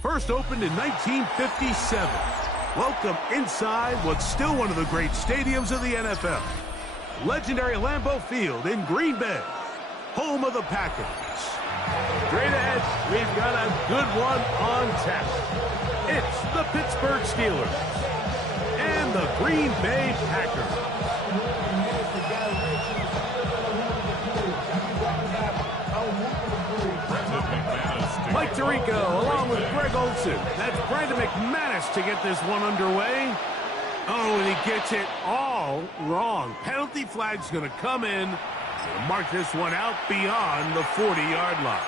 First opened in 1957. Welcome inside what's still one of the great stadiums of the NFL. Legendary Lambeau Field in Green Bay, home of the Packers. Straight ahead, we've got a good one on tap. It's the Pittsburgh Steelers and the Green Bay Packers. Mike Tirico along with Greg Olsen. That's Brandon McManus to get this one underway. Oh, and he gets it all wrong. Penalty flag's going to come in to mark this one out beyond the 40-yard line.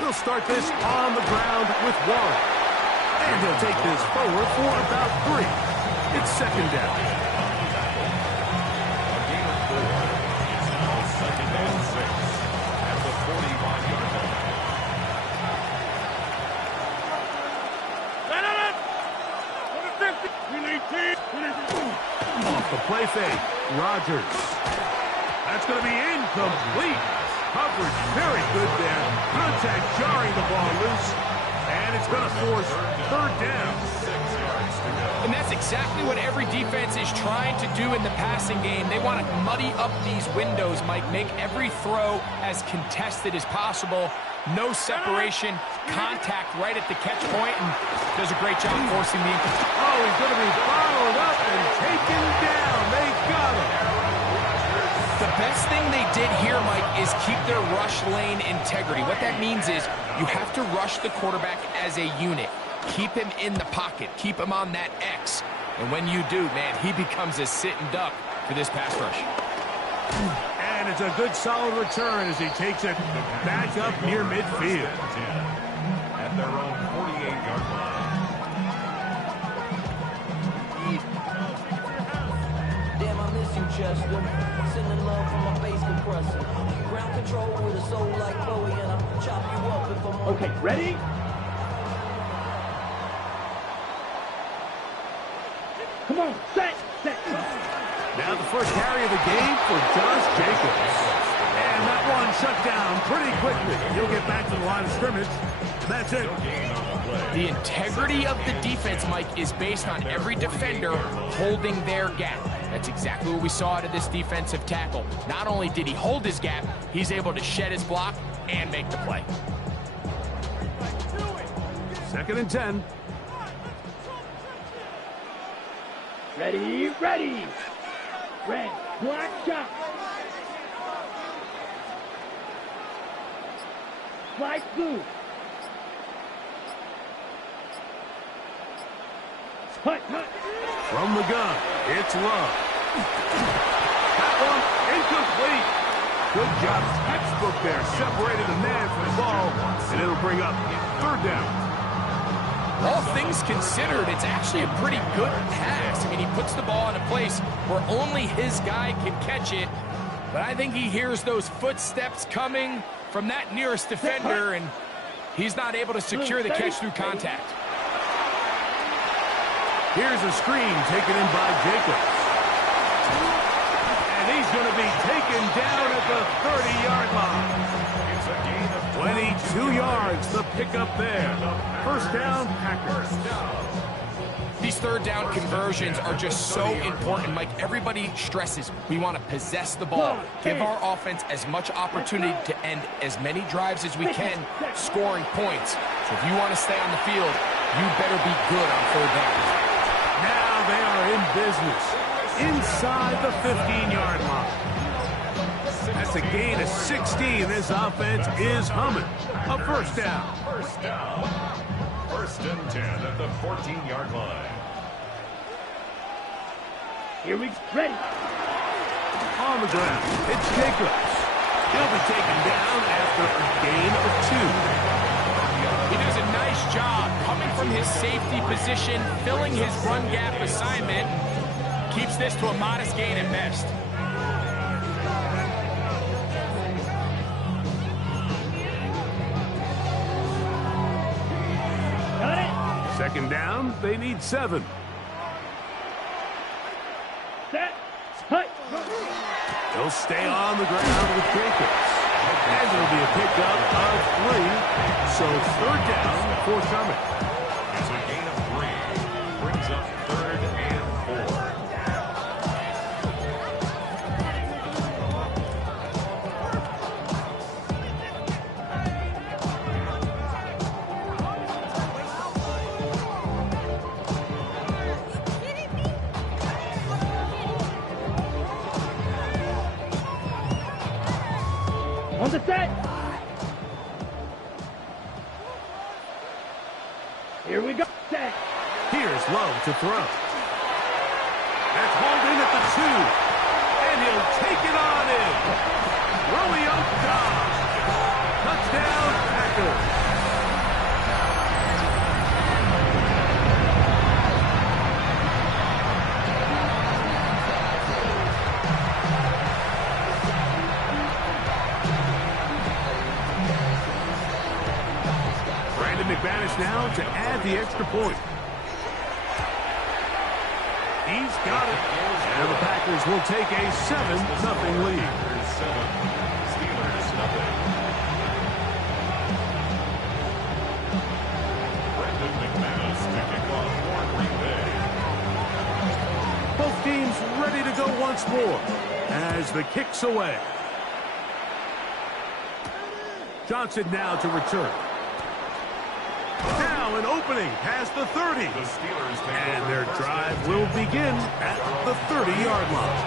He'll start this on the ground with one. And he'll take this forward for about 3. It's second down. A gain of 4 is now second and 6 at the 41-yard line. Off the play fake. Rodgers. That's going to be incomplete. Coverage very good there. Contact jarring the ball loose. And it's going to force third down. 6 yards to go. And that's exactly what every defense is trying to do in the passing game. They want to muddy up these windows, Mike. Make every throw as contested as possible. No separation. Contact right at the catch point. And does a great job forcing the incomplete. Oh, he's going to be followed up and taken down. They got him. The best thing they did here, Mike, is keep their rush lane integrity. What that means is you have to rush the quarterback as a unit. Keep him in the pocket. Keep him on that X. And when you do, man, he becomes a sitting duck for this pass rush. And it's a good solid return as he takes it back up near midfield. At their own 48-yard line. Damn, I miss you, Chester. Sending love from my face compressor. Ground control with a soul like Bowie, and I'll chop you up if I'm... Okay, ready? Come on, set. Now the first carry of the game for Josh Jacobs. And that one shut down pretty quickly. He'll get back to the line of scrimmage. That's it. The integrity of the defense, Mike, is based on every defender holding their gap. That's exactly what we saw out of this defensive tackle. Not only did he hold his gap, he's able to shed his block and make the play. 2nd and 10. Ready. Red, black, shot. Flag blue. Hut. From the gun, it's Love. That one incomplete. Good job, textbook there. Separated the man from the ball, and it'll bring up 3rd down. All things considered, it's actually a pretty good pass. I mean, he puts the ball in a place where only his guy can catch it. But I think he hears those footsteps coming from that nearest defender, and he's not able to secure the catch through contact. Here's a screen taken in by Jacobs. And he's going to be taken down at the 30-yard line. It's a gain of 22 yards, the pickup there. First down, Packers. These third down conversions are just so important, Mike. Everybody stresses we want to possess the ball, give our offense as much opportunity to end as many drives as we can, scoring points. So if you want to stay on the field, you better be good on third down. Now they are in business inside the 15-yard line. That's a gain of 16. This offense is humming. A first down. First down. First and 10 at the 14-yard line. Here we ready. On the ground, it's Jacobs. He'll be taken down after a gain of 2. He does a nice job coming from his safety position, filling his run gap assignment. Keeps this to a modest gain at best. Got it. Second down, they need 7. Set. Hut. He'll stay on the ground with Jacobs. And there'll be a pickup of 3. So third down forthcoming. It's a gain of 3. Brings up third and 4. On the set. Here we go. Set. Here's Love to throw. That's hauled in at the 2. And he'll take it on in. Romeo Dobbs. Touchdown, Packers. McManus now to add the extra point. He's got it. And the Packers will take a 7-0 lead. Steelers 0. Brandon McManus to kick off for Green Bay. Both teams ready to go once more as the kick's away. Johnson now to return. Now an opening past the 30. The Steelers take And over their first drive and will 10. begin at the 30-yard line.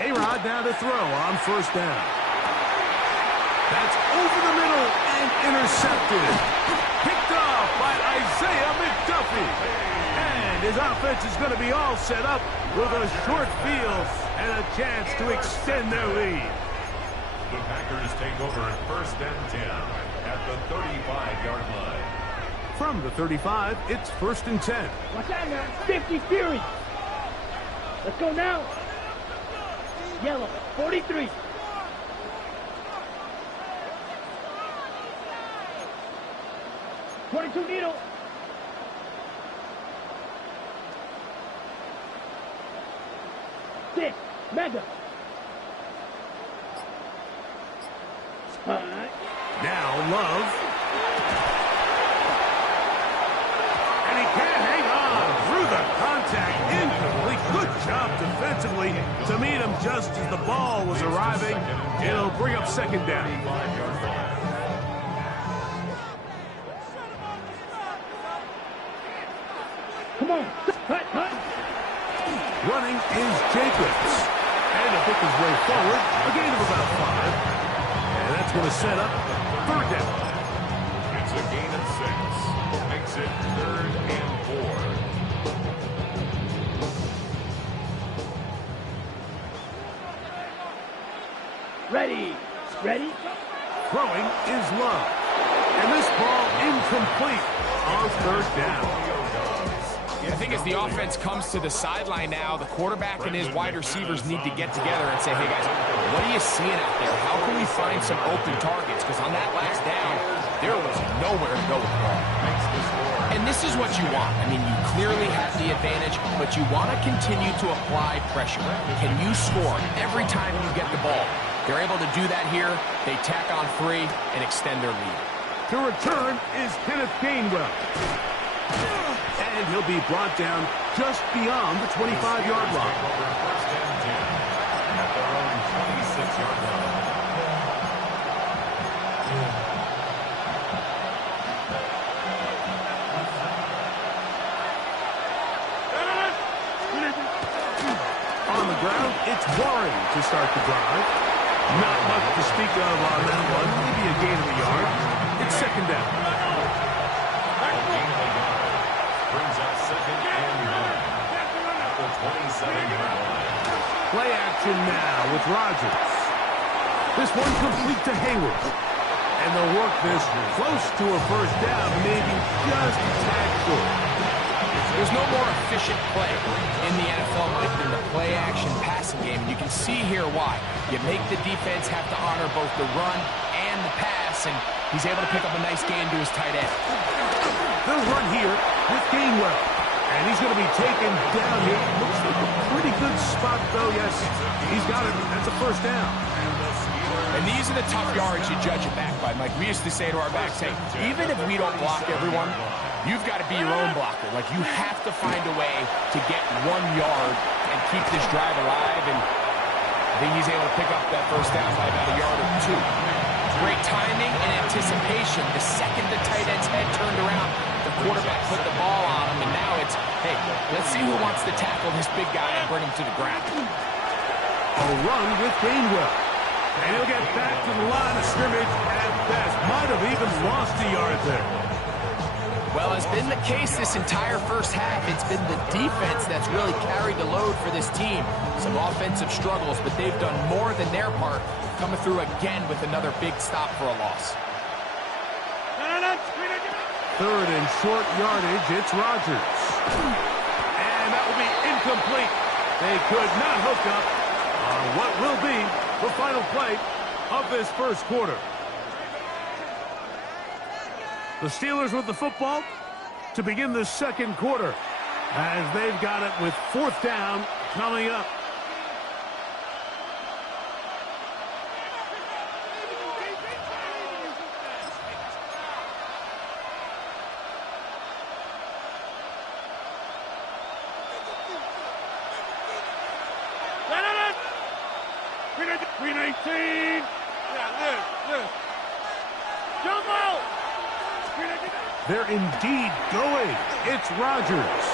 A-Rod now to throw on first down. That's over the middle and intercepted. Picked off by Isaiah McDuffie. And his offense is going to be all set up with a short field and a chance to extend their lead. The Packers take over at first and 10 at the 35-yard line. From the 35, it's first and 10. Watch out now. 50 Fury. Let's go now. Yellow. 43. .22 needle. Six. Mega. Now Love. And he can't hang on through the contact. Incomplete. Good job defensively to meet him just as the ball was arriving. It'll bring up second down. 5-yard line. Come on. Hut, hut. Running is Jacobs. And to pick his way forward, a gain of about 5. And that's going to set up third down. It's a gain of 6. Makes it third and 4. Ready. Ready. Throwing is Love. And this ball incomplete on third down. I think as the offense comes to the sideline now, the quarterback and his wide receivers need to get together and say, hey, guys, what are you seeing out there? How can we find some open targets? Because on that last down, there was nowhere to go with the ball. And And this is what you want. I mean, you clearly have the advantage, but you want to continue to apply pressure. Can you score every time you get the ball? They're able to do that here. They tack on 3 and extend their lead. To return is Kenneth Gainwell. And he'll be brought down just beyond the 25-yard line. First and 10 at their own 26-yard line. On the ground, it's Warren to start the drive. Not much to speak of on that one. Maybe a gain of a yard. It's second down. Brings up second and 9 at the 27-yard line. Play action now with Rodgers. This one complete to Hayward. And they'll work this close to a first down, maybe just a tad short. There's no more efficient play in the NFL than the play-action passing game. You can see here why. You make the defense have to honor both the run and the pass, and he's able to pick up a nice gain to his tight end. They'll run here with Gainwell. And he's going to be taken down here. Looks like a pretty good spot, though. Yes, he's got it. That's a first down. And these are the tough yards you judge it back by. Like we used to say to our backs, hey, even if we don't block everyone, you've got to be your own blocker. Like, you have to find a way to get 1 yard and keep this drive alive. And I think he's able to pick up that first down by about a yard or 2. Great timing and anticipation. The second the tight end's head turned around, the quarterback put the ball on him. And now it's, hey, let's see who wants to tackle this big guy and bring him to the ground. A run with Gainwell. And he'll get back to the line of scrimmage at best. Might have even lost a yard there. Well, it's been the case this entire first half. It's been the defense that's really carried the load for this team. Some offensive struggles, but they've done more than their part, coming through again with another big stop for a loss. Third and short yardage, it's Rodgers. And that will be incomplete. They could not hook up on what will be the final play of this first quarter. The Steelers with the football to begin the second quarter as they've got it with 4th down coming up. Green 18. Jumbo! They're indeed going. It's Rodgers.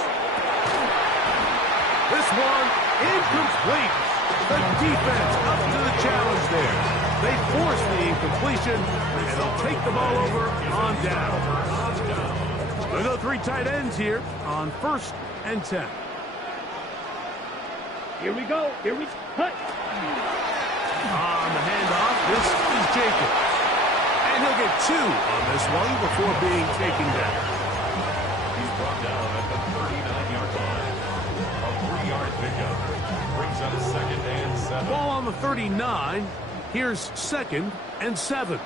This one incomplete. The defense up to the challenge there. They force the incompletion, and they'll take the ball over on down. We'll go 3 tight ends here on 1st and 10. Here we go. Here we cut. On the handoff, this is Jacobs. And he'll get 2 on this one before being taken down. He's brought down at the 39-yard line. A 3-yard pickup brings up second and 7. Ball on the 39. Here's 2nd and 7.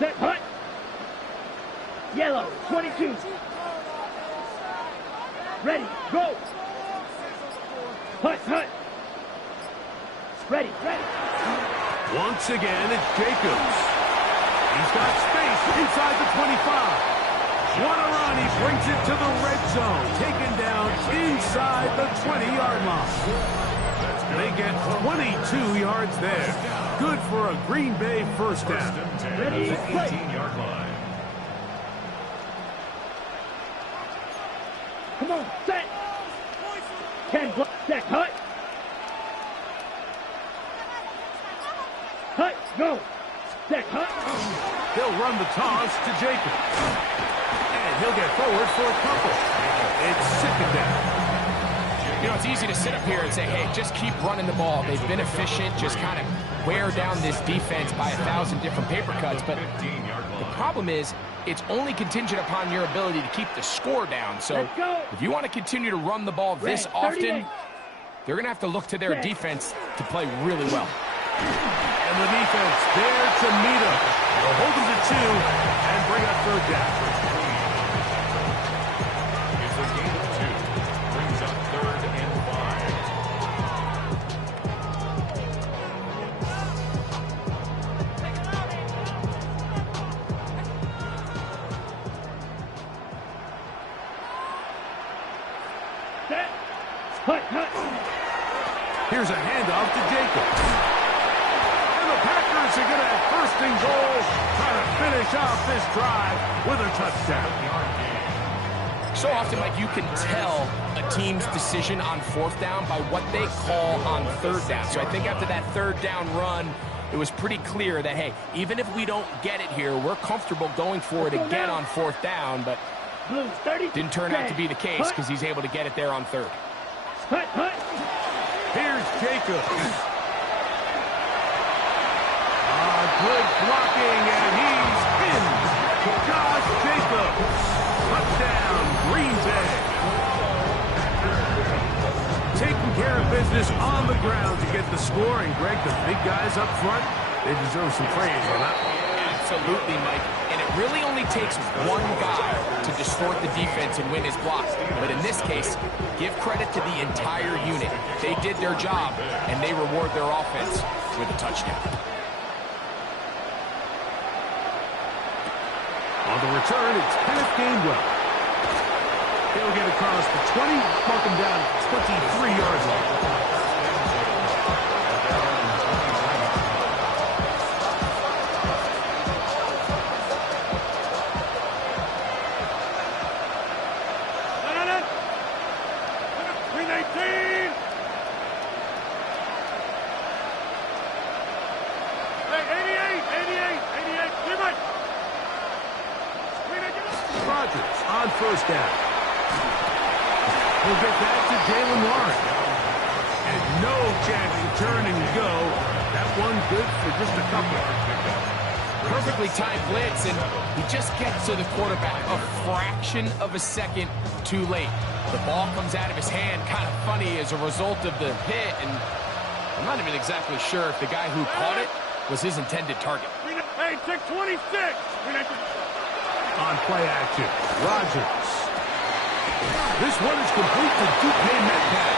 Set, hut. Yellow, 22. Ready, go. Hut, hut. Ready, ready. Once again, it's Jacobs. He's got space inside the 25. What a run. He brings it to the red zone. Taken down inside the 20-yard line. They get 22 yards there. Good for a Green Bay first down. Ready, At the 18-yard line. Come on, set. 10 block, set, hut. Hut, go. Set, hut. He'll run the toss to Jacobs. And he'll get forward for a couple. It's 2nd down. You know, it's easy to sit up here and say, hey, just keep running the ball. They've been efficient, just kind of wear down this defense by 1,000 different paper cuts. But the problem is, it's only contingent upon your ability to keep the score down. So if you want to continue to run the ball this often, they're going to have to look to their defense to play really well. And the defense there to meet him. They'll hold him to 2 and bring up 3rd down. Here's a handoff to Jacobs. And the Packers are going to have first and goal, trying to finish off this drive with a touchdown. So often, Mike, you can tell a team's decision on fourth down by what they call on third down. So I think after that third down run, it was pretty clear that, hey, even if we don't get it here, we're comfortable going for it again on fourth down, but didn't turn out to be the case because he's able to get it there on third. Here's Jacobs. Good blocking, and he's in. Josh Jacobs. Touchdown, Green Bay. Taking care of business on the ground to get the score. And, Greg, the big guys up front, they deserve some praise on that one. Absolutely, Mike. And it really only takes one guy to distort the defense and win his blocks. But in this case, give credit to the entire unit. They did their job, and they reward their offense with a touchdown. On the return, it's Kenneth Gainwell. He'll get across the 20, mark him down 23 yards line. On first down. He'll get that to Jalen Warren. And no chance to turn and go. That one good for just a couple. Perfectly timed blitz, and he just gets to the quarterback a fraction of a second too late. The ball comes out of his hand kind of funny as a result of the hit, and I'm not even exactly sure if the guy who caught it was his intended target. Hey, 626. On play action, Rodgers. This one is complete to DK Metcalf.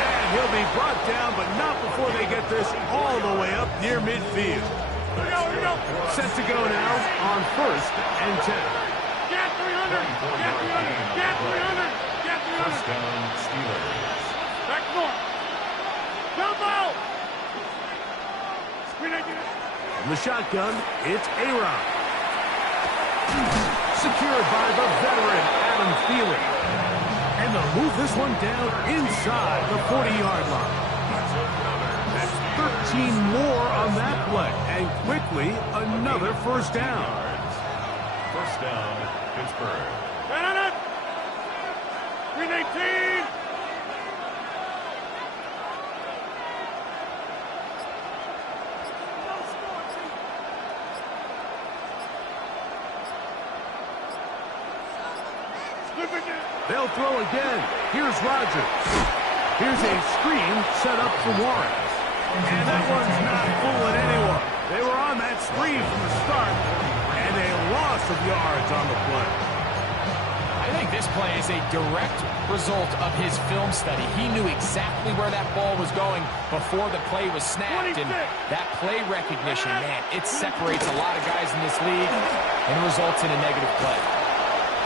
And he'll be brought down, but not before they get this all the way up near midfield. Here we go. Set to go now on first and 10. Get 300. Get 300. Get 300. Get 300. Touchdown, Steelers. Back north. Jump out. From the shotgun, it's A-Rod. Secured by the veteran, Adam Thielen. And they'll move this one down inside the 40-yard line. That's 13 more on that play. And quickly, another first down. First down, Pittsburgh. 318. They'll throw again. Here's Rodgers. Here's a screen set up for Warren. And that one's not fooling anyone. They were on that screen from the start, and a loss of yards on the play. I think this play is a direct result of his film study. He knew exactly where that ball was going before the play was snapped, and that play recognition, man, it separates a lot of guys in this league and results in a negative play.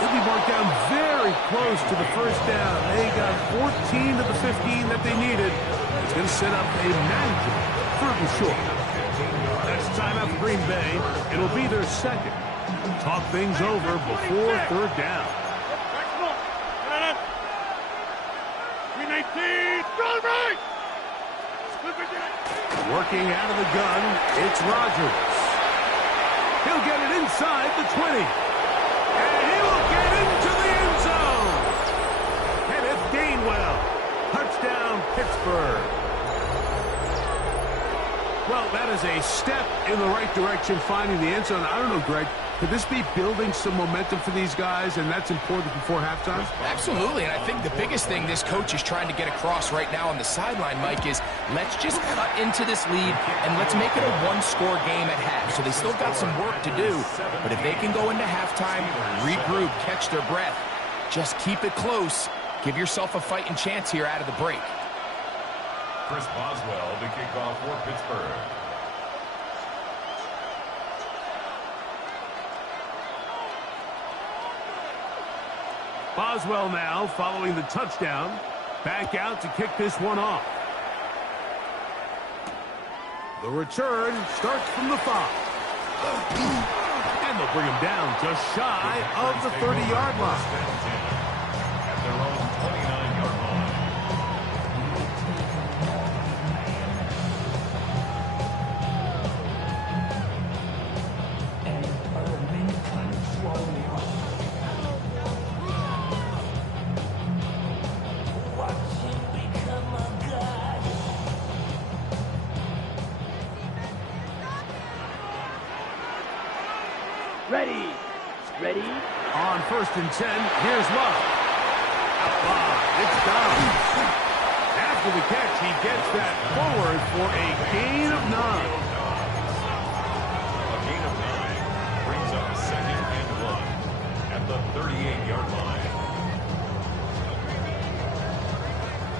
They'll be marked down very close to the first down. They got 14 to the 15 that they needed. It's going to set up a manageable third and short. That's timeout for Green Bay. It'll be their second. Talk things over before third down. 319. Go right. Working out of the gun, it's Rodgers. He'll get it inside the 20. And he will get into the end zone. Kenneth Gainwell. Touchdown, Pittsburgh. Well, that is a step in the right direction, finding the end zone. I don't know, Greg. Could this be building some momentum for these guys, and that's important before halftime? Absolutely, and I think the biggest thing this coach is trying to get across right now on the sideline, Mike, is let's just cut into this lead, and let's make it a one-score game at half. So they still got some work to do, but if they can go into halftime, regroup, catch their breath, just keep it close, give yourself a fighting chance here out of the break. Chris Boswell to kick off for Pittsburgh. Boswell now following the touchdown. Back out to kick this one off. The return starts from the 5. And they'll bring him down just shy of the 30-yard line. At their own 29-yard line. Ready. Ready. On 1st and 10, here's Love. It's done. After the catch, he gets that forward for a gain of 9. A gain of 9 brings up 2nd and 1 at the 38-yard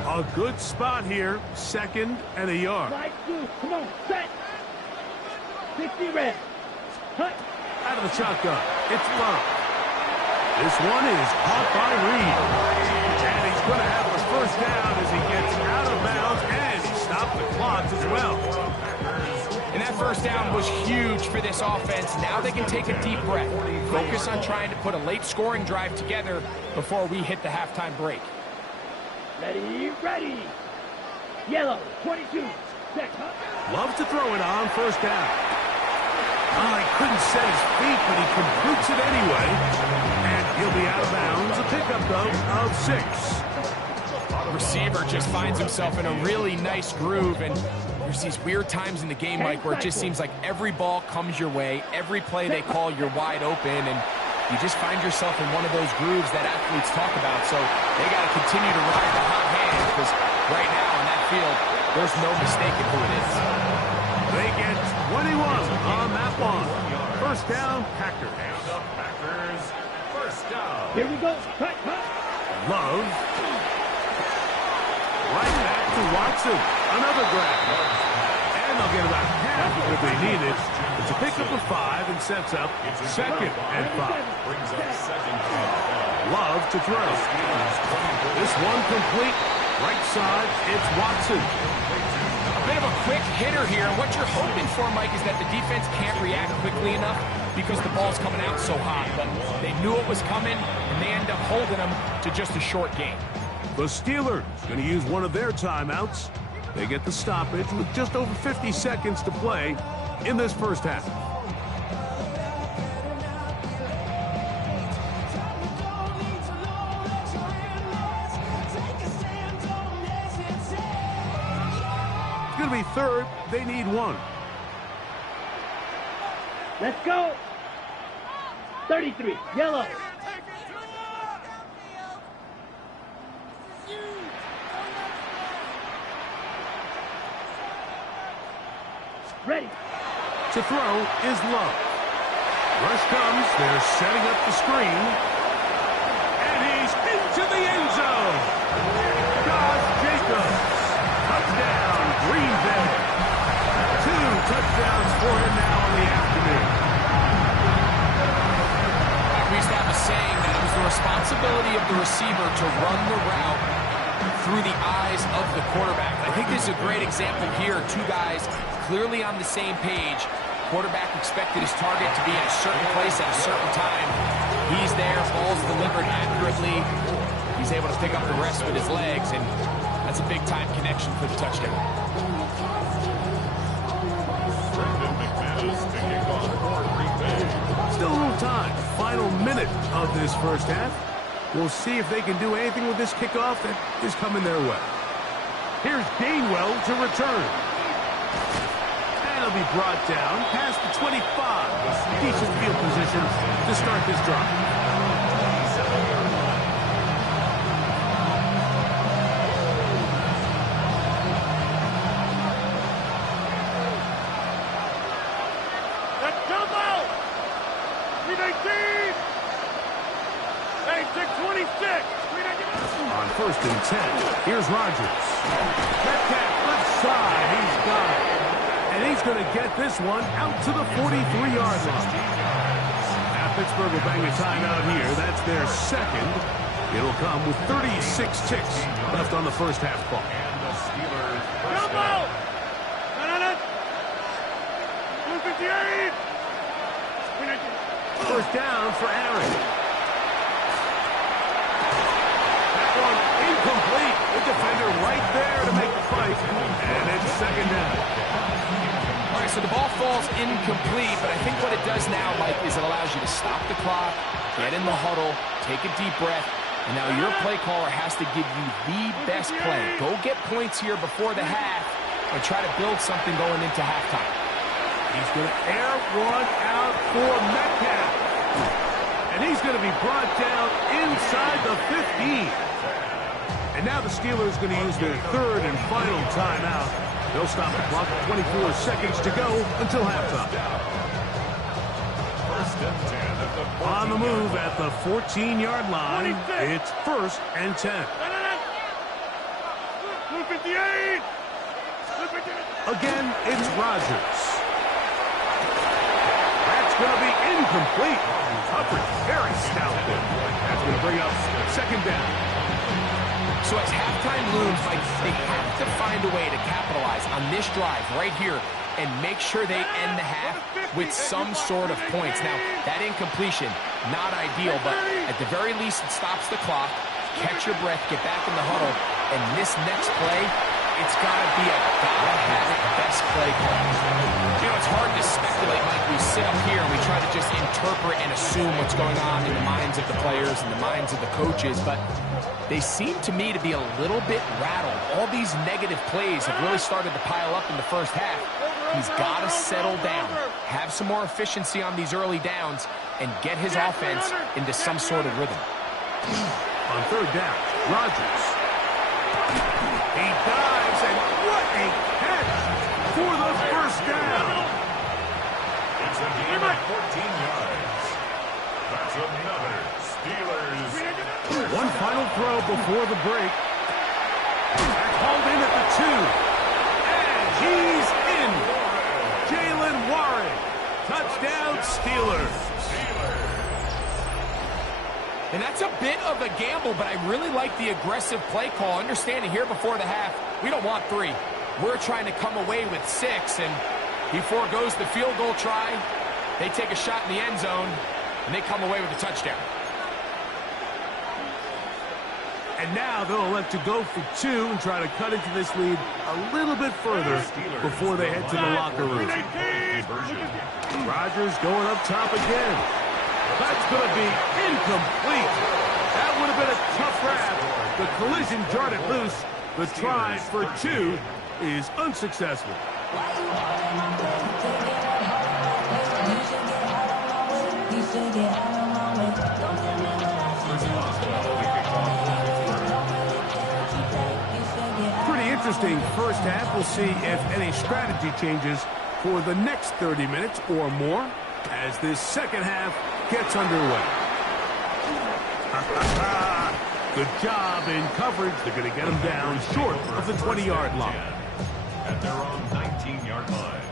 line. A good spot here, 2nd and a yard. Slide through. Come on, set. 60 red. Cut. Out of the shotgun, it's Love. This one is caught by Reed. And he's going to have the 1st down as he gets out of bounds, and he stopped the clock as well. And that 1st down was huge for this offense. Now they can take a deep breath. Focus on trying to put a late scoring drive together before we hit the halftime break. Ready. Ready. Yellow. 22. Set. Cut. Loves to throw it on 1st down. Oh, he couldn't set his feet, but he completes it anyway. And he'll be out of bounds. A pickup, though, of 6. Receiver just finds himself in a really nice groove, and there's these weird times in the game, Mike, where it just seems like every ball comes your way, every play they call, you're wide open, and you just find yourself in one of those grooves that athletes talk about. So they got to continue to ride the hot hand, because right now in that field, there's no mistaking who it is. They get 21 on that one. 1st down, Packers. And the Packers, 1st down. Here we go. Cut. Cut. Love. Right back to Watson. Another grab. And they'll get about half of what they needed. It's a pickup of 5 and sets up 2nd and 5. Brings up 2nd and 5. Love to throw. This one complete. Right side, it's Watson. A bit of a quick hitter here. What you're hoping for, Mike, is that the defense can't react quickly enough because the ball's coming out so hot. But they knew it was coming, and they end up holding them to just a short gain. The Steelers going to use one of their timeouts. They get the stoppage with just over 50 seconds to play in this 1st half. It's going to be 3rd. They need 1. Let's go. 33. Yellow. Ready. To throw is Love. Rush comes. They're setting up the screen. And he's into the end zone. Josh Jacobs. Touchdown, Green Bay. 2 touchdowns for him now in the afternoon. We used to have a saying that it was the responsibility of the receiver to run the route through the eyes of the quarterback. I think this is a great example here. 2 guys clearly on the same page. Quarterback expected his target to be in a certain place at a certain time. He's there, ball's delivered accurately. He's able to pick up the rest with his legs, and that's a big-time connection for the touchdown. Brendan McManus to kick off for Green Bay. Still a little time. Final minute of this 1st half. We'll see if they can do anything with this kickoff that is coming their way. Here's Gainwell to return. And he'll be brought down past the 25. Decent field position to start this drive. On 1st and 10, here's Rodgers. Metcalf, left side, he's got it. And he's going to get this one out to the 43-yard line. Now Pittsburgh will bang a timeout here. That's their 2nd. It'll come with 36 ticks left on the first half clock. And the Steelers first down. First down for Aaron. That one incomplete. The defender right there to make the fight. And it's second down. All right, so the ball falls incomplete, but I think what it does now, Mike, is it allows you to stop the clock, get in the huddle, take a deep breath, and now your play caller has to give you the best play. Go get points here before the half and try to build something going into halftime. He's going to air one out for Metcalf. And he's going to be brought down inside the 15. And now the Steelers are going to use their third and final timeout. They'll stop the clock at 24 seconds to go until halftime. First and 10 at the 14. On the move at the 14-yard line, it's first and 10. Again, it's Rodgers. That's going to be incomplete. Coverage very stout there. That's going to bring up second down. So as halftime looms, Mike, they have to find a way to capitalize on this drive right here and make sure they end the half with some sort of points. Now, that incompletion, not ideal, but at the very least, it stops the clock. Catch your breath, get back in the huddle, and this next play, it's got to be a gotta-have-it best play call. You know, it's hard to speculate, Mike. We sit up here and we try to just interpret and assume what's going on in the minds of the players and the minds of the coaches, but they seem to me to be a little bit rattled. All these negative plays have really started to pile up in the first half. He's got to settle down, have some more efficiency on these early downs, and get his offense into some sort of rhythm. On third down, Rodgers. He dives, and what a catch for the first down. It's a game of 14 yards. That's another Steelers. One final throw before the break. Back hauled in at the 2. And he's in. Jalen Warren. Touchdown, Steelers. And that's a bit of a gamble, but I really like the aggressive play call. Understanding here before the half, we don't want 3. We're trying to come away with 6, and he forgoes the field goal try. They take a shot in the end zone, and they come away with a touchdown. And now they'll elect to go for 2 and try to cut into this lead a little bit further before they head to the locker room. Rodgers going up top again. That's going to be incomplete. That would have been a tough wrap. The collision jarred it loose. The try for 2 is unsuccessful. Pretty interesting first half. We'll see if any strategy changes for the next 30 minutes or more as this second half gets underway. Good job in coverage. They're going to get him down short of the 20-yard line. At their own 19-yard line.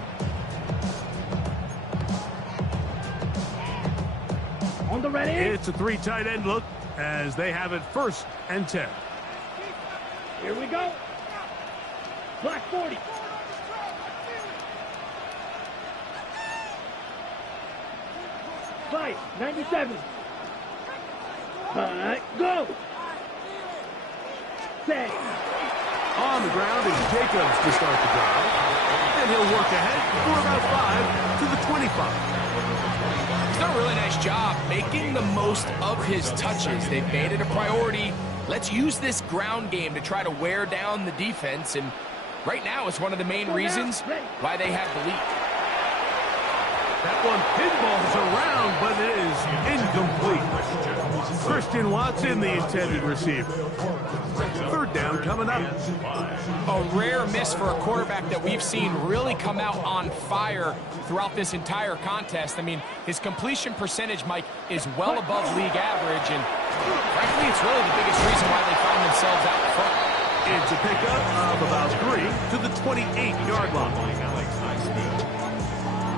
On the ready. It's a 3 tight end look as they have it first and 10. Here we go. Black 40. Fight, 97. All right, go. Say. On the ground is Jacobs to start the drive. And he'll work ahead for about 5 to the 25. He's done a really nice job making the most of his touches. They've made it a priority. Let's use this ground game to try to wear down the defense. And right now, it's one of the main reasons why they have the lead. That one pinballs around, but it is incomplete. Christian Watson, the intended receiver. Third down coming up. A rare miss for a quarterback that we've seen really come out on fire throughout this entire contest. I mean, his completion percentage, Mike, is well above league average, and frankly, it's really the biggest reason why they find themselves out in front. It's a pickup of about 3 to the 28-yard line.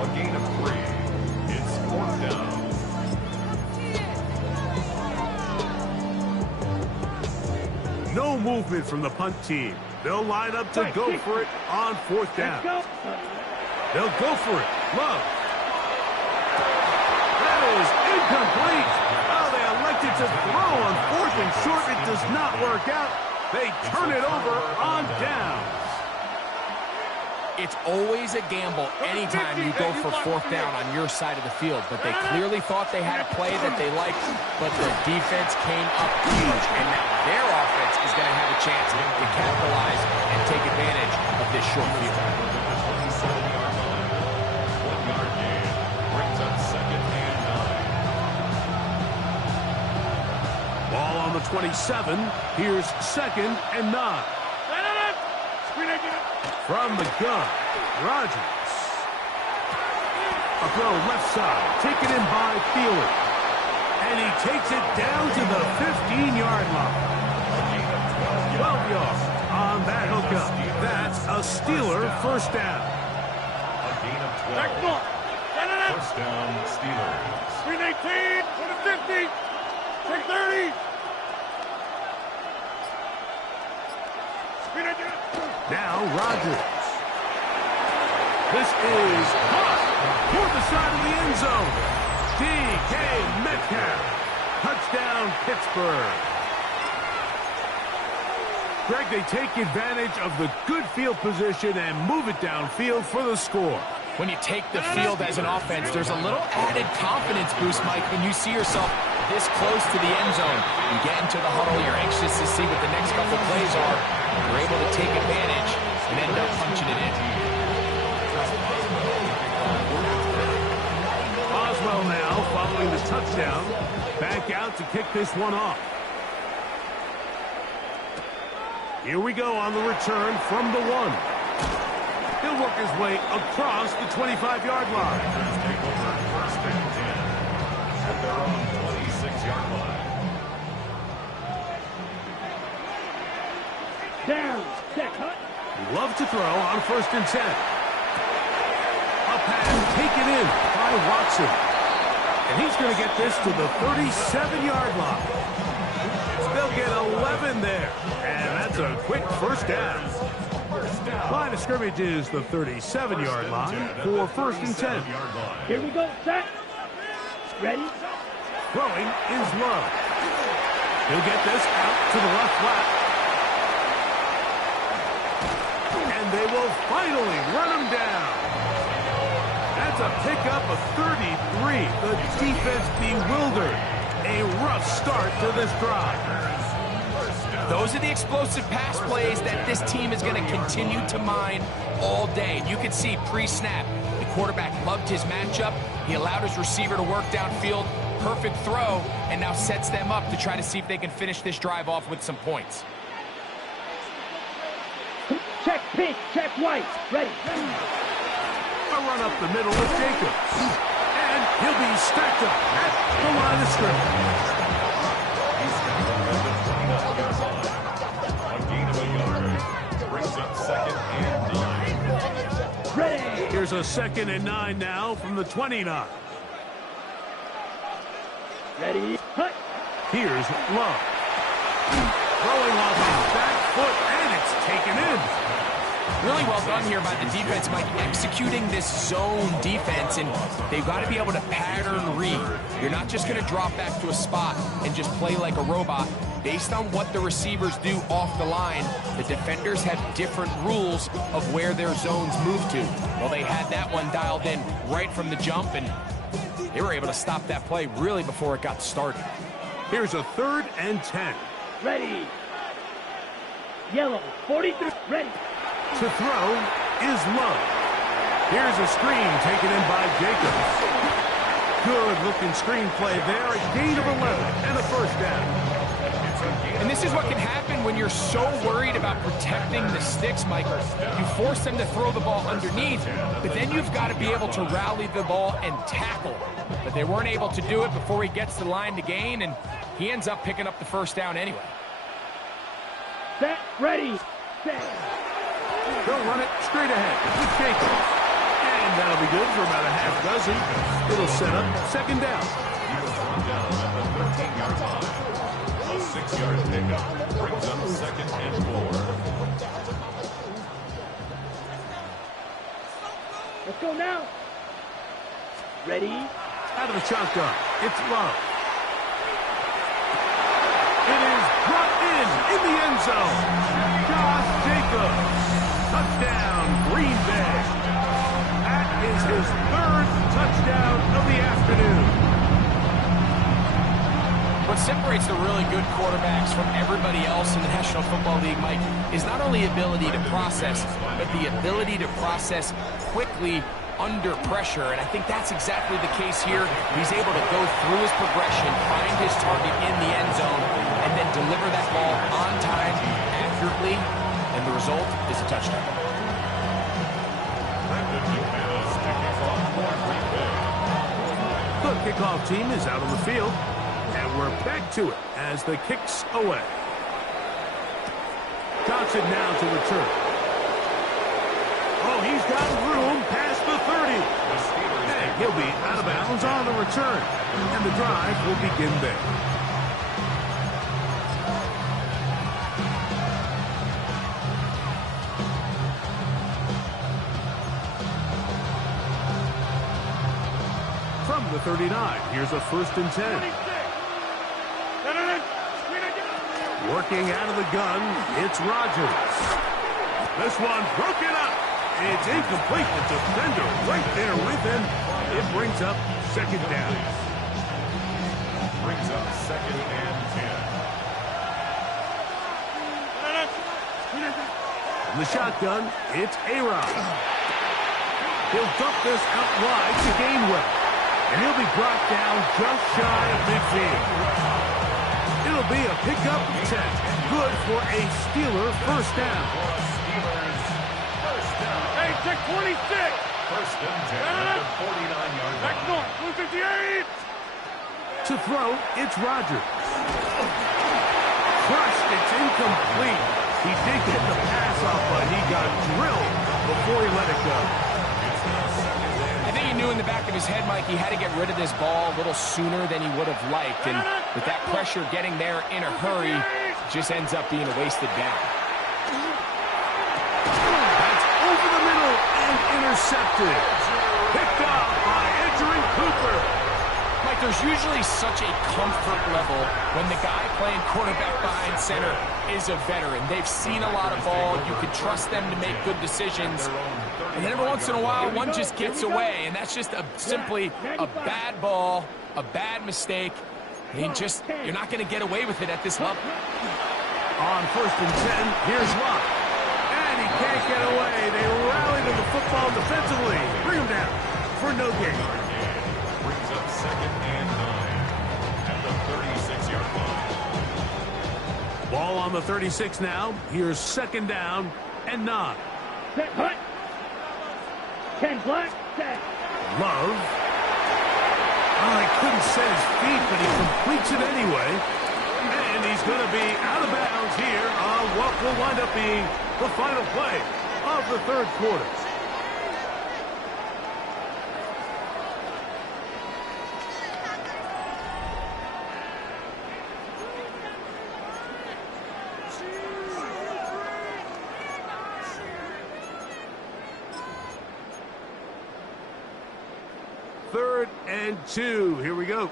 A gain of 3. It's 4th down. movement from the punt team. They'll line up to go for it on 4th down. They'll go for it. Love. That is incomplete. Oh, they elected to throw on 4th and short. It does not work out. They turn it over on downs. It's always a gamble anytime you go for 4th down on your side of the field, but they clearly thought they had a play that they liked, but the defense came up huge, and now their offense is going to have a chance to capitalize and take advantage of this short field. 1-yard gain brings up 2nd and 9. Ball on the 27. Here's 2nd and 9. From the gun, Rodgers. A throw left side, taken in by Thielen. And he takes it down to the 15-yard line. 12 yards on that hookup. That's a Steeler first down. A gain of 12. First down, Steelers. 319, 50, 630. Now Rodgers. This is caught toward the side of the end zone. DK Metcalf. Touchdown, Pittsburgh. Greg, they take advantage of the good field position and move it downfield for the score. When you take the field as an offense, there's a little added confidence boost, Mike, when you see yourself this close to the end zone. You get into the huddle, you're anxious to see what the next couple plays are. You're able to take advantage and end up punching it in. Oswell now following the touchdown. Back out to kick this one off. Here we go on the return from the 1. He'll work his way across the 25-yard line. Take over 1st and 10 at their own 26-yard line. Down, set, cut. Love to throw on 1st and 10. A pass taken in by Watson. And he's going to get this to the 37-yard line. They'll get 11 there. And that's a quick first down. Line of scrimmage is the 37-yard line for 1st and 10. Here we go, set. Ready? Throwing is Love. He'll get this out to the left flat. And they will finally run him down. That's a pickup of 33. The defense bewildered. A rough start to this drive. Those are the explosive pass plays that this team is going to continue to mine all day. You can see pre-snap, the quarterback loved his matchup. He allowed his receiver to work downfield. Perfect throw, and now sets them up to try to see if they can finish this drive off with some points. Check pink, check white. Ready. A run up the middle with Jacobs. And he'll be stacked up at the line of scrimmage. A gain of a yard brings up 2nd and 9. Ready. Here's a 2nd and 9 now from the 29. Ready. Hut. Here's Love. Throwing off his back foot, and it's taken in. Really well done here by the defense, Mike, executing this zone defense, and they've got to be able to pattern read. You're not just going to drop back to a spot and just play like a robot. Based on what the receivers do off the line, the defenders have different rules of where their zones move to. Well, they had that one dialed in right from the jump, and they were able to stop that play really before it got started. Here's a 3rd and 10. Ready. Yellow, 43. Ready. To throw is Love. Here's a screen taken in by Jacobs. Good-looking screen play there. A gain of 11 and a first down. And this is what can happen when you're so worried about protecting the sticks, Mike. You force them to throw the ball underneath, but then you've got to be able to rally the ball and tackle. But they weren't able to do it before he gets the line to gain, and he ends up picking up the first down anyway. Set. Ready. Set. They'll run it straight ahead with Jacobs. And that'll be good for about a half dozen. It'll set up 2nd down. He was run down at the 13-yard line. A 6-yard pickup. Brings up 2nd and 4. Let's go now. Ready? Out of the shotgun. It's Love. It is brought in the end zone. Josh Jacobs. Touchdown, Green Bay. That is his 3rd touchdown of the afternoon. What separates the really good quarterbacks from everybody else in the National Football League, Mike, is not only ability to process, but the ability to process quickly under pressure, and I think that's exactly the case here. He's able to go through his progression, find his target in the end zone, and then deliver that ball on time, accurately, and the result is a touchdown. The kickoff team is out on the field, and we're back to it as the kick's away. Johnson now to return. Oh, he's got room past the 30. And he'll be out of bounds on the return. And the drive will begin there. From the 39, here's a 1st and 10. Working out of the gun, it's Rodgers. This one broken up. It's incomplete. The defender right there with him. It brings up 2nd down. Brings up 2nd and 10. From the shotgun, it's A-Rod. He'll dump this out wide to Gainwell. And he'll be brought down just shy of midfield. It'll be a pickup 10. Good for a Steeler 1st down. Hey, check 26. 1st and 10 at the 49-yard line. Back north, blue 58. To throw, it's Rodgers. Crushed, it's incomplete. He did get the pass off, but he got drilled before he let it go. I think he knew in the back of his head, Mike, he had to get rid of this ball a little sooner than he would have liked. And with that pressure getting there in a hurry, just ends up being a wasted down. That's over the middle and intercepted. Picked up by Edgerrin Cooper. Mike, there's usually such a comfort level when the guy playing quarterback behind center is a veteran. They've seen a lot of ball. You can trust them to make good decisions. And then every once in a while, one just gets away, and that's just simply a bad ball, a bad mistake. And you're not going to get away with it at this level. On 1st and 10, here's Locke. And he can't get away. They rally to the football defensively. Bring him down for no gain. Brings up 2nd and 9 at the 36-yard line. Ball on the 36 now. Here's 2nd down and 9. Set, hut. 10 black, set. Love. Oh, he couldn't set his feet, but he completes it anyway. And he's going to be out of bounds here on what will wind up being the final play of the 3rd quarter. Third and 2. Here we go.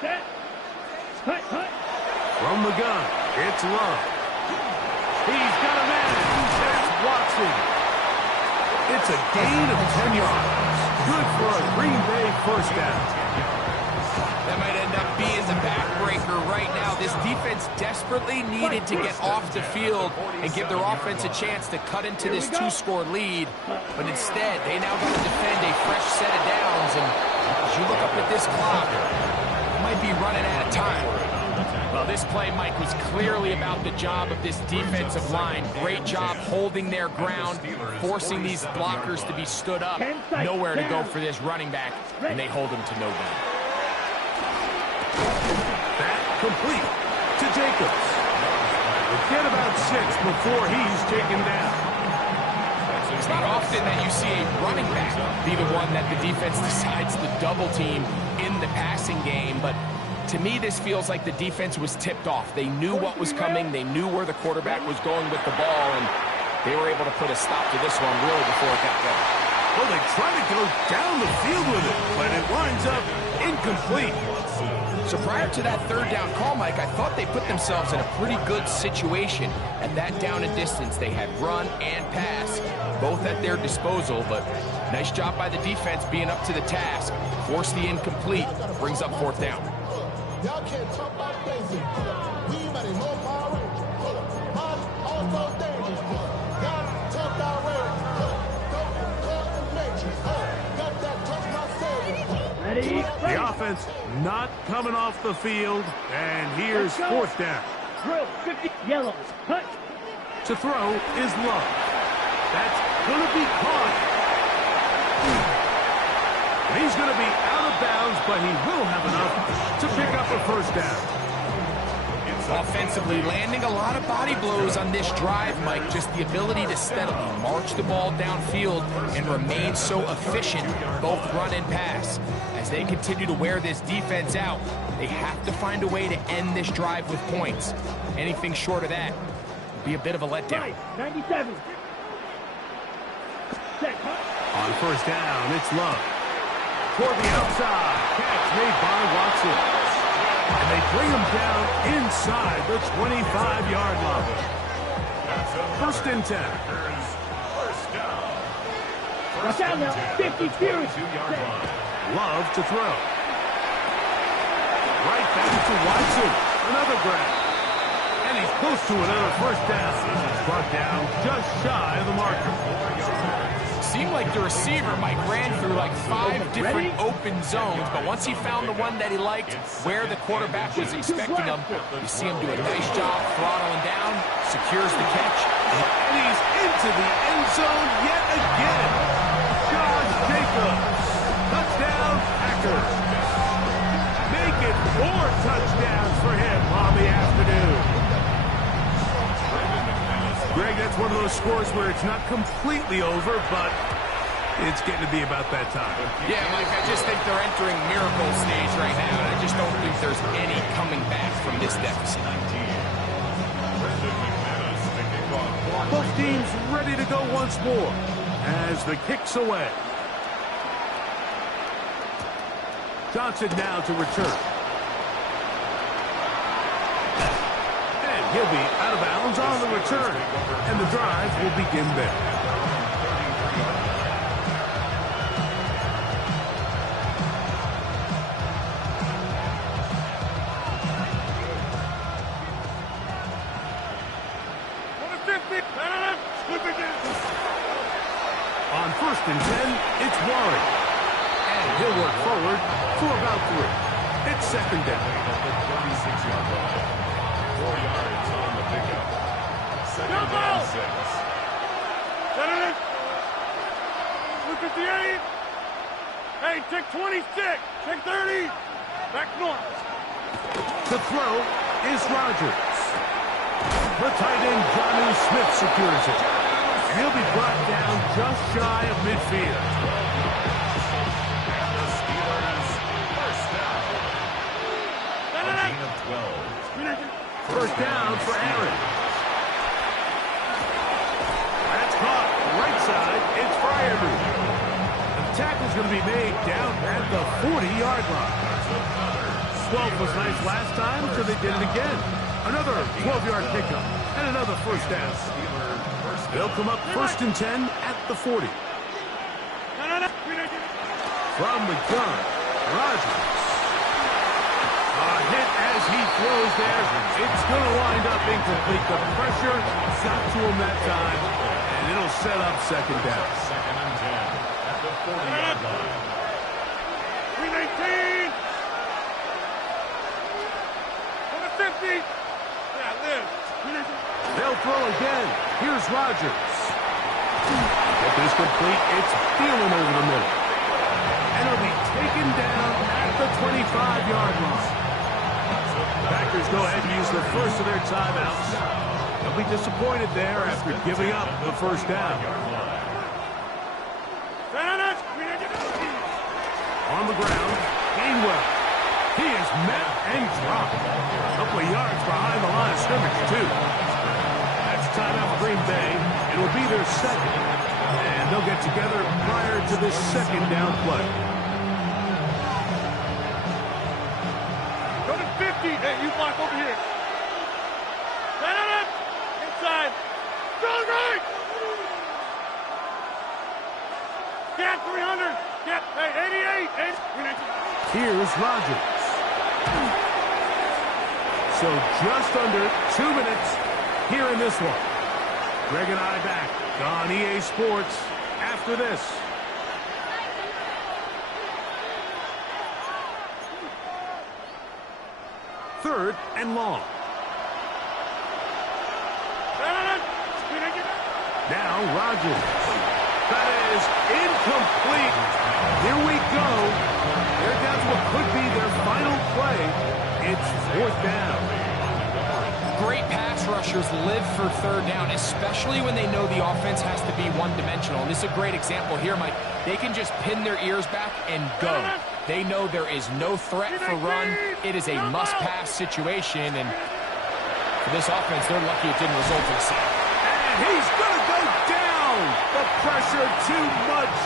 Set. Hut, hut. From the gun, it's Love. He's got a man. That's Watson. It's a gain of 10 yards. Good for a Green Bay 1st down. That might end up being the backbreaker right now. This defense desperately needed to get off the field and give their offense a chance to cut into this 2-score lead. But instead, they now got to defend a fresh set of downs. And as you look up at this clock, it might be running out of time. Well, this play, Mike, was clearly about the job of this defensive line. Great job holding their ground, forcing these blockers to be stood up. Nowhere to go for this running back, and they hold him to no gain. That complete to Jacobs. We'll get about 6 before he's taken down. It's not often that you see a running back be the one that the defense decides to double team in the passing game, but To me, this feels like the defense was tipped off. They knew what was coming. They knew where the quarterback was going with the ball, and they were able to put a stop to this one really before it got going. Well, they try to go down the field with it, but it winds up incomplete. So prior to that third down call, Mike, I thought they put themselves in a pretty good situation at that down and distance. They had run and pass, both at their disposal, but nice job by the defense being up to the task. Forced the incomplete, brings up fourth down. Y'all can't talk about basic. We might more power. Also dangerous. Y'all talk about got that touch my soul. Ready? The offense not coming off the field, and here's fourth down. Drill, 50, yellow, cut. To throw is Love. That's going to be caught. He's going to be out of bounds, but he will have enough to pick up a first down. Offensively, landing a lot of body blows on this drive, Mike. Just the ability to steadily march the ball downfield and remain so efficient, both run and pass. As they continue to wear this defense out, they have to find a way to end this drive with points. Anything short of that would be a bit of a letdown. 97. Set, On first down, it's Love. Toward the outside, catch made by Watson. And they bring him down inside the 25-yard line. First and 10. Watch out now, 50 Fury. Love to throw. Right back to Watson. Another grab. And he's close to another first down. Brought down just shy of the marker. Seemed like the receiver, Mike, ran through like 5 different open zones, but once he found the one that he liked, where the quarterback was expecting him, you see him do a nice job throttling down, secures the catch. And he's into the end zone yet again. Josh Jacobs. Touchdown, Packers. Make it 4 touchdowns for him on the afternoon. Greg, that's one of those scores where it's not completely over, but it's getting to be about that time. Yeah, Mike, I just think they're entering miracle stage right now, and I just don't think there's any coming back from this deficit. Both teams ready to go once more as the kick's away. Johnson now to return. He'll be out of bounds on the return, and the drive will begin there. On first and 10, it's Warren. And he'll work forward for about 3. It's second down. 36-yard line. 4 yards on the pickup. Second down 6. Set it. Look at the 8. Hey, check 26. Check 30. Back north. The throw is Rodgers. The tight end, Jonnu Smith, secures it. And he'll be brought down just shy of midfield. And the Steelers first down. A gain of 12. First down for Aaron. That's caught. Right side, it's Fryermuth. The tackle's going to be made down at the 40-yard line. 12 was nice last time, so they did it again. Another 12-yard pickup and another first down. They'll come up first and 10 at the 40. From the gun, Rodgers. A hit as he throws there. It's going to wind up incomplete. The pressure got to him that time, and it'll set up second down. Second and 10 at the 40-yard line. 319. On the 50. Yeah, live. They'll throw again. Here's Rodgers. If it's complete, it's Thielen over the middle. And it'll be taken down at the 25-yard line. Packers go ahead and use the first of their timeouts. They'll be disappointed there after giving up the first down. On the ground, Gainwell He is met and dropped. A couple of yards behind the line of scrimmage, too. That's timeout for Green Bay. It will be their second. And they'll get together prior to this second down play. Go to 50. Hey, you block over here. Set it up. Inside. Go right. Get 300. Get, hey, 88. Here's Rodgers. So just under 2 minutes here in this one. Greg and I back on EA Sports after this. Third and long. Now Rodgers. That is incomplete. Here we go. They're down to what could be their final play. It's fourth down. Great pass rushers live for third down, especially when they know the offense has to be one-dimensional. And this is a great example here, Mike. They can just pin their ears back and go. They know there is no threat for run. It is a must-pass situation, and for this offense, they're lucky it didn't result in a sack. And he's going to go down. The pressure too much.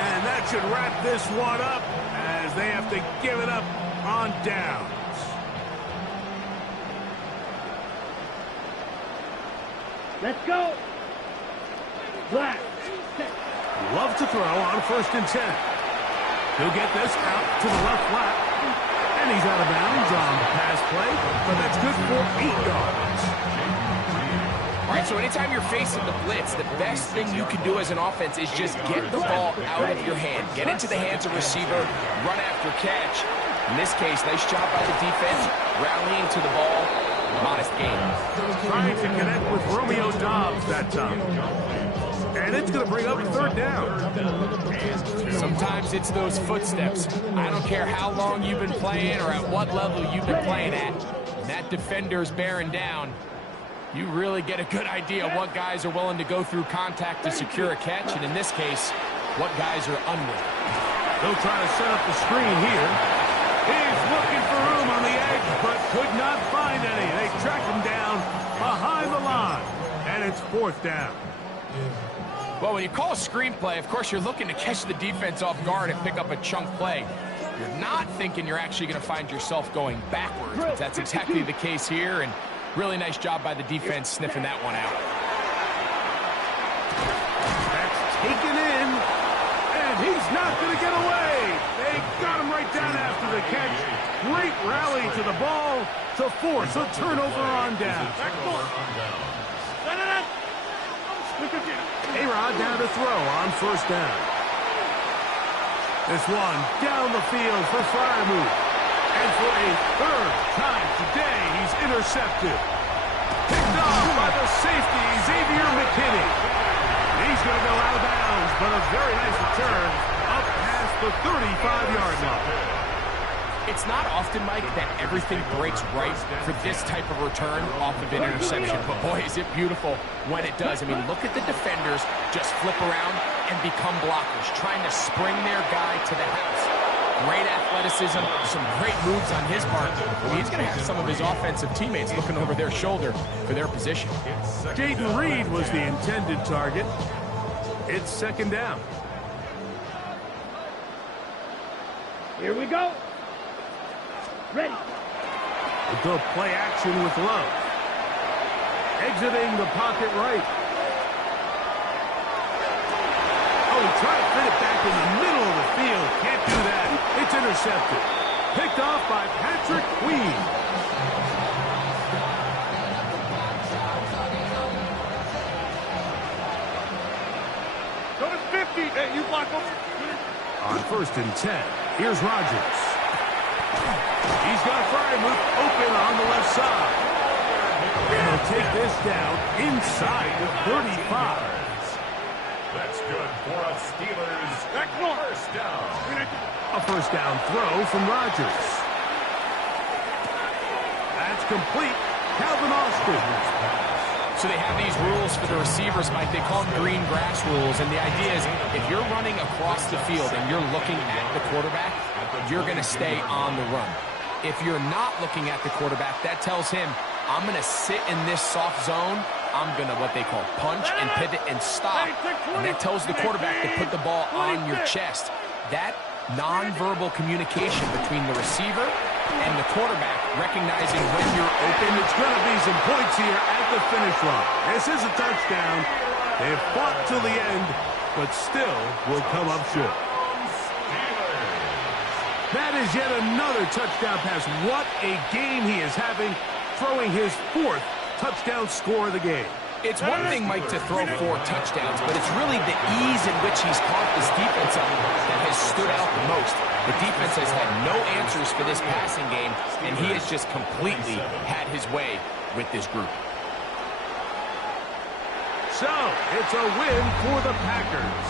And that should wrap this one up as they have to give it up on downs. Let's go. Black. Love to throw on 1st and 10. He'll get this out to the left flat. And he's out of bounds on the pass play, but that's good for 8 yards. All right, so anytime you're facing the blitz, the best thing you can do as an offense is just get the ball out of your hand. Get into the hands of receiver, run after catch. In this case, nice job by the defense, rallying to the ball. Modest gain. Trying to connect with Romeo Doubs that time. And it's going to bring up 3rd down. Sometimes it's those footsteps. I don't care how long you've been playing or at what level you've been playing at. When that defender's bearing down, you really get a good idea of what guys are willing to go through contact to secure a catch, and in this case, what guys are unwilling. They'll try to set up the screen here. He's looking for room on the edge, but could not find any. They track him down behind the line, and it's 4th down. Well, when you call a screenplay, of course, you're looking to catch the defense off guard and pick up a chunk play. You're not thinking you're actually going to find yourself going backwards, but that's exactly the case here, and really nice job by the defense sniffing that one out. That's taken in, and he's not going to get away. They got him right down after the catch. Great rally to the ball to force a turnover on down. A-Rod down to throw on 1st down. This one down the field for Freiermuth. And for a 3rd time today, he's intercepted. Picked off by the safety, Xavier McKinney. He's going to go out of bounds, but a very nice return up past the 35-yard line. It's not often, Mike, that everything breaks right for this type of return off of an interception. But, boy, is it beautiful when it does. I mean, look at the defenders just flip around and become blockers, trying to spring their guy to the house. Great athleticism, some great moves on his part. I mean, he's going to have some of his offensive teammates looking over their shoulder for their position. Jayden Reed was the intended target. It's 2nd down. Here we go. Ready. We'll go play action with Love. Exiting the pocket right. Oh, he tried to fit it back in the middle of the field. Can't do that. It's intercepted. Picked off by Patrick Queen. Go to 50. Hey, you block over. On 1st and 10, here's Rodgers. He's got Freiermuth open on the left side. And he'll take this down inside the 35. That's good for a Steelers 1st down. A 1st down throw from Rodgers. That's complete. Calvin Austin. So they have these rules for the receivers, Mike. They call them green grass rules. And the idea is if you're running across the field and you're looking at the quarterback, you're going to stay on the run. If you're not looking at the quarterback, that tells him, I'm going to sit in this soft zone. I'm going to what they call punch and pivot and stop. And that tells the quarterback to put the ball on your chest. That nonverbal communication between the receiver and the quarterback, recognizing when you're open. It's going to be some points here at the finish line. This is a touchdown. They've fought till the end, but still will come up short. That is yet another touchdown pass. What a game he is having, throwing his 4th touchdown score of the game. It's one thing, Mike, to throw 4 touchdowns, but it's really the ease in which he's caught this defense up that has stood out the most. The defense has had no answers for this passing game, and he has just completely had his way with this group. So, it's a win for the Packers.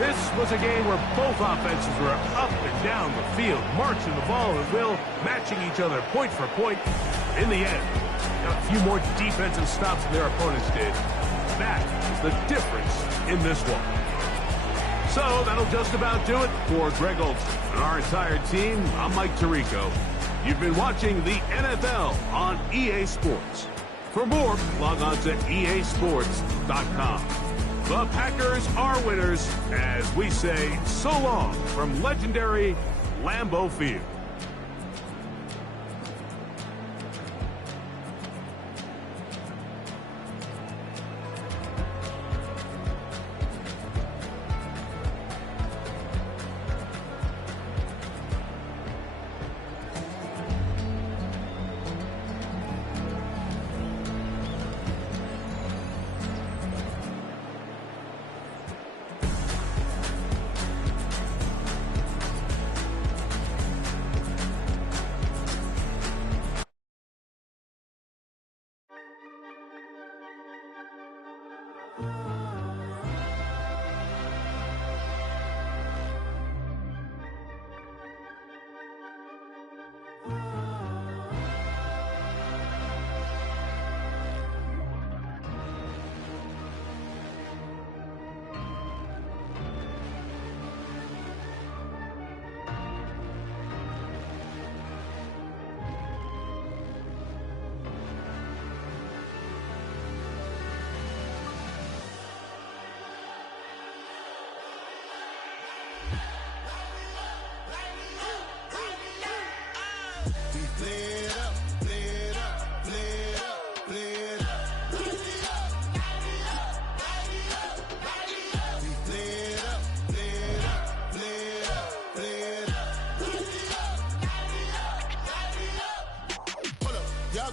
This was a game where both offenses were up and down the field, marching the ball at will, matching each other point for point. In the end, got a few more defensive stops than their opponents did. That is the difference in this one. So, that'll just about do it for Greg Olson and our entire team. I'm Mike Tirico. You've been watching the NFL on EA Sports. For more, log on to easports.com. The Packers are winners as we say so long from legendary Lambeau Field.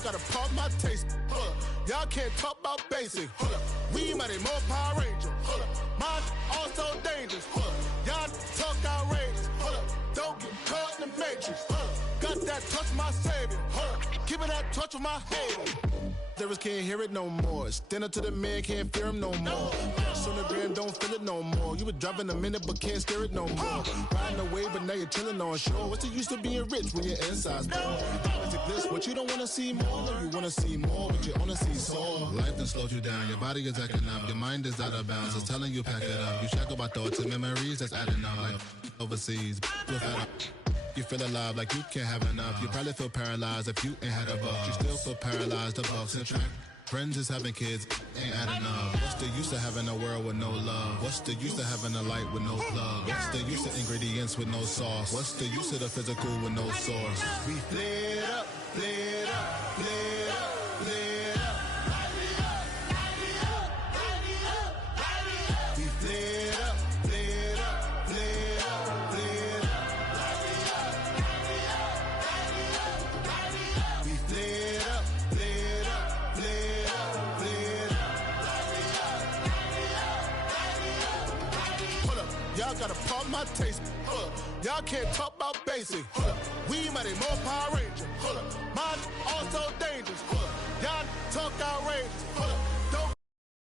Gotta pump my taste. Y'all can't talk about basic. We mighty more Power Ranger. Mine also dangerous. Y'all talk outrageous. Don't get caught in the matrix. Got that touch my savior. Give me that touch of my hater. Lyrics can't hear it no more. Stand up to the man, can't fear him no more. On the gram, don't feel it no more. You were driving a minute, but can't steer it no more. Riding away, but now you're chilling on shore. What's the use of being rich when your inside's poor? This, what you don't want to see more, you want to see more, but you wanna see sore. Life done slowed you down, your body is acting up, your mind is out of bounds, it's telling you pack it up. You shackle by thoughts and memories that's adding up, like overseas. You feel alive like you can't have enough. You probably feel paralyzed if you ain't had a buck. You still feel paralyzed, the bucks and track. Friends is having kids, ain't adding up. What's the use of having a world with no love? What's the use of having a light with no plug? What's the use of ingredients with no sauce? What's the use of the physical with no source? We flared up, flared up, flared up, flared up. We flared up, flared up, flared up, flared up. We flared up, flared up, flared up, flared up. Hold up, y'all gotta pump my taste. Hold up, y'all can't talk about basic. Hold up, we mighty more Power Ranger. Hold up, mine also dangerous. Hold up, y'all talk outrageous. Hold up.